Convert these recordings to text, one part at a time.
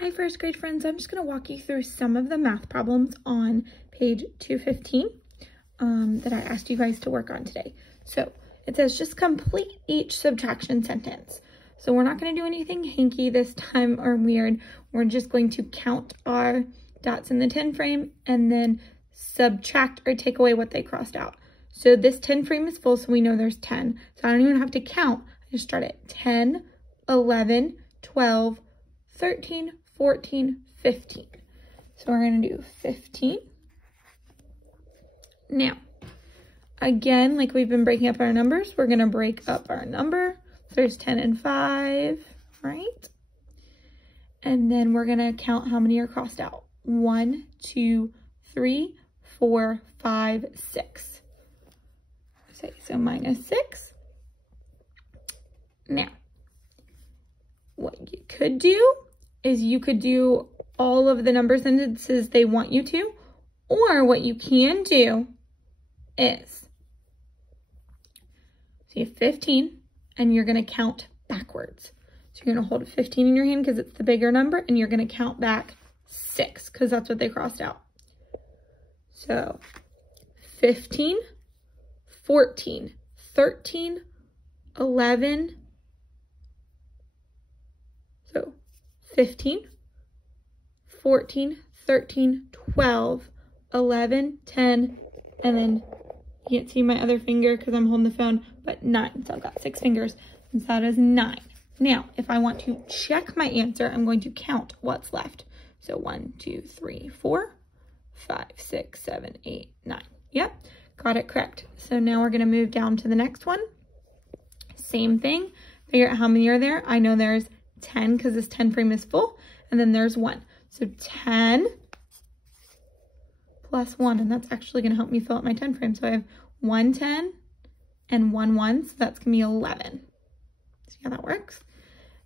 Hi first grade friends, I'm just going to walk you through some of the math problems on page 215 that I asked you guys to work on today. So it says just complete each subtraction sentence. So we're not going to do anything hanky this time or weird. We're just going to count our dots in the 10 frame and then subtract or take away what they crossed out. So this 10 frame is full, so we know there's 10. So I don't even have to count. I just start at 10, 11, 12, 13, 14, 15. So we're going to do 15. Now, again, like we've been breaking up our numbers, we're going to break up our number. So there's 10 and 5, right? And then we're going to count how many are crossed out. 1, 2, 3, 4, 5, 6. Okay, so minus 6. Now, what you could do is you could do all of the number sentences they want you to, or what you can do is, so you have 15 and you're going to count backwards. So you're going to hold 15 in your hand because it's the bigger number, and you're going to count back 6 because that's what they crossed out. So 15, 14, 13, 11, so 15, 14, 13, 12, 11, 10, and then you can't see my other finger because I'm holding the phone, but 9. So I've got 6 fingers, and so that is 9. Now, if I want to check my answer, I'm going to count what's left. So 1, 2, 3, 4, 5, 6, 7, 8, 9. Yep, got it correct. So now we're going to move down to the next one. Same thing. Figure out how many are there. I know there's 10 because this 10 frame is full, and then there's 1. So 10 plus 1, and that's actually going to help me fill up my 10 frame. So I have 1 10 and 1 1, so that's going to be 11. See how that works?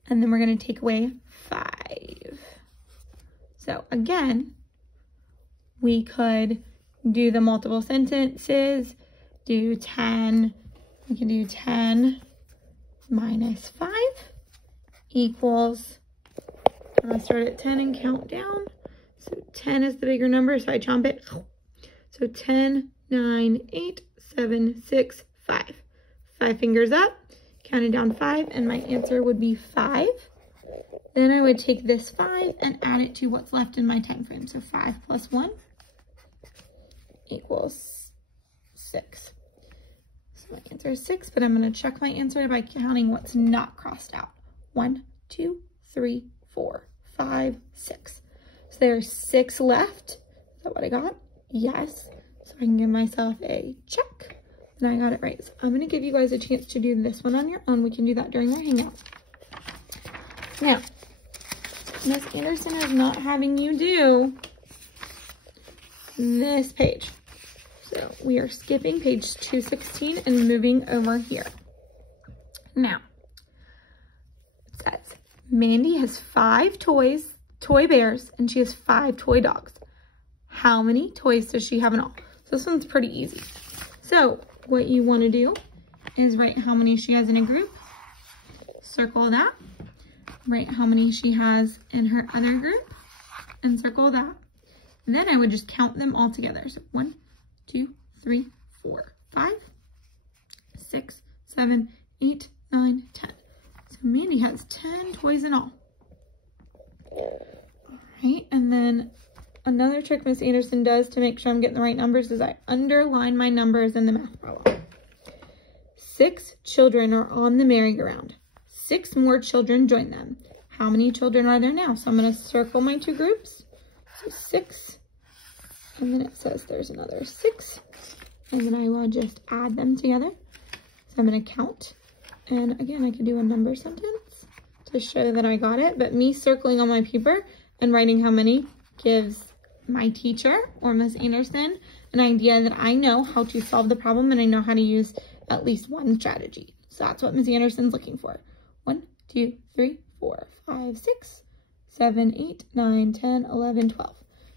And then we're going to take away 5. So again, we could do the multiple sentences, do 10, we can do 10 minus 5 equals, I'll start at 10 and count down. So 10 is the bigger number, so I chomp it. So 10, 9, 8, 7, 6, 5. 5 fingers up, counted down 5, and my answer would be 5. Then I would take this 5 and add it to what's left in my 10 frame. So 5 plus 1 equals 6. So my answer is 6, but I'm going to check my answer by counting what's not crossed out. 1, 2, 3, 4, 5, 6. So there's 6 left. Is that what I got? Yes. So I can give myself a check. And I got it right. So I'm going to give you guys a chance to do this one on your own. We can do that during our hangout. Now, Miss Anderson is not having you do this page. So we are skipping page 216 and moving over here. Now, it says, Mandy has 5 toy bears, and she has 5 toy dogs. How many toys does she have in all? So this one's pretty easy. So what you want to do is write how many she has in a group. Circle that. Write how many she has in her other group, and circle that. And then I would just count them all together. So 1, 2, 3, 4, 5, 6, 7, 8, 9, 10. So Mandy has 10 toys in all. All right, and then another trick Miss Anderson does to make sure I'm getting the right numbers is I underline my numbers in the math problem. 6 children are on the merry-go-round. 6 more children join them. How many children are there now? So I'm going to circle my 2 groups. So 6, and then it says there's another 6, and then I will just add them together. So I'm going to count, and again, I can do a number sentence to show that I got it, but me circling on my paper and writing how many gives my teacher or Miss Anderson an idea that I know how to solve the problem, and I know how to use at least one strategy. So that's what Miss Anderson's looking for. 1, 2, 3, 4, 5, 6, 7, 8, 9, 10, 11, 12.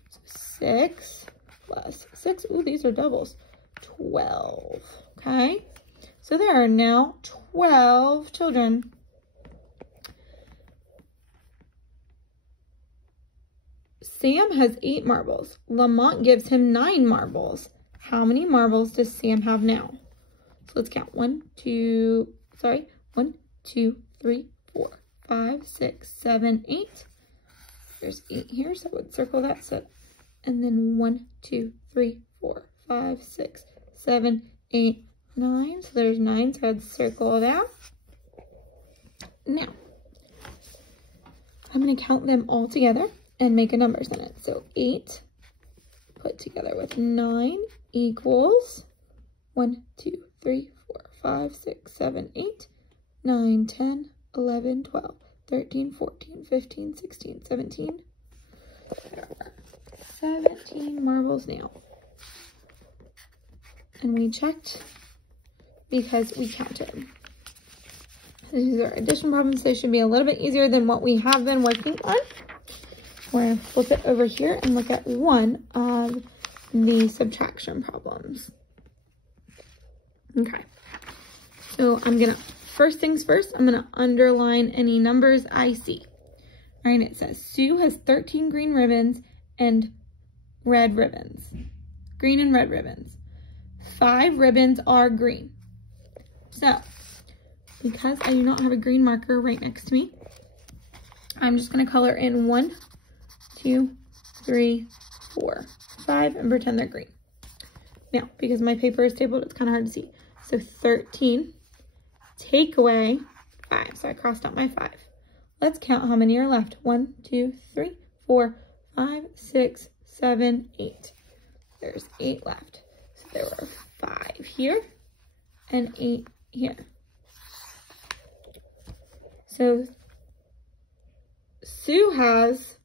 So 6 plus 6, ooh, these are doubles, 12, okay? So there are now 12 12 children. Sam has 8 marbles. Lamont gives him 9 marbles. How many marbles does Sam have now? So let's count. 1, 2, 3, 4, 5, 6, 7, 8. There's 8 here, so I would circle that. So, and then 1, 2, 3, 4, 5, 6, 7, 8, 9. So there's 9, so I'd circle that. Now, I'm going to count them all together and make a numbers in it. So 8 put together with 9 equals 1, 2, 3, 4, 5, 6, 7, 8, 9, 10, 11, 12, 13, 14, 15, 16, 17. There are 17 marbles now. And we checked because we counted. These are addition problems. They should be a little bit easier than what we have been working on. We're going to flip it over here and look at one of the subtraction problems. Okay. So I'm going to, first things first, I'm going to underline any numbers I see. All right, it says Sue has 13 green ribbons and red ribbons. Green and red ribbons. 5 ribbons are green. So, because I do not have a green marker right next to me, I'm just going to color in 1, 2, 3, 4, 5 and pretend they're green. Now, because my paper is stapled, it's kind of hard to see. So 13, take away 5. So I crossed out my 5. Let's count how many are left. 1, 2, 3, 4, 5, 6, 7, 8. There's 8 left. So there were 5 here and 8 here. So Sue has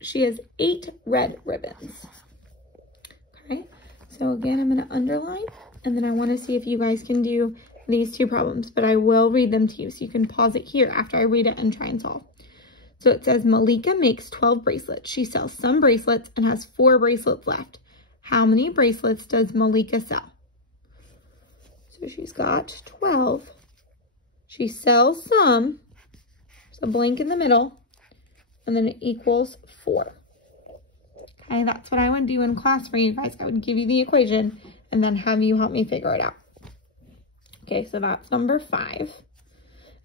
she has 8 red ribbons. Okay, so again, I'm going to underline, and then I want to see if you guys can do these 2 problems, but I will read them to you, so you can pause it here after I read it and try and solve. So it says, Malika makes 12 bracelets. She sells some bracelets and has 4 bracelets left. How many bracelets does Malika sell? So she's got 12. She sells some, so blank in the middle, and then it equals 4. Okay, that's what I would do in class for you guys. I would give you the equation and then have you help me figure it out. Okay, so that's number 5.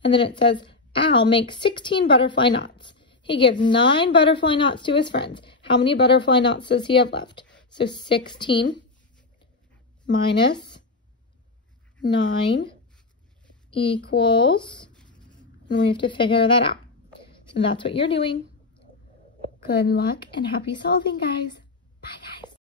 And then it says, Al makes 16 butterfly knots. He gives 9 butterfly knots to his friends. How many butterfly knots does he have left? So 16 minus 9 equals, and we have to figure that out. So that's what you're doing. Good luck and happy solving, guys.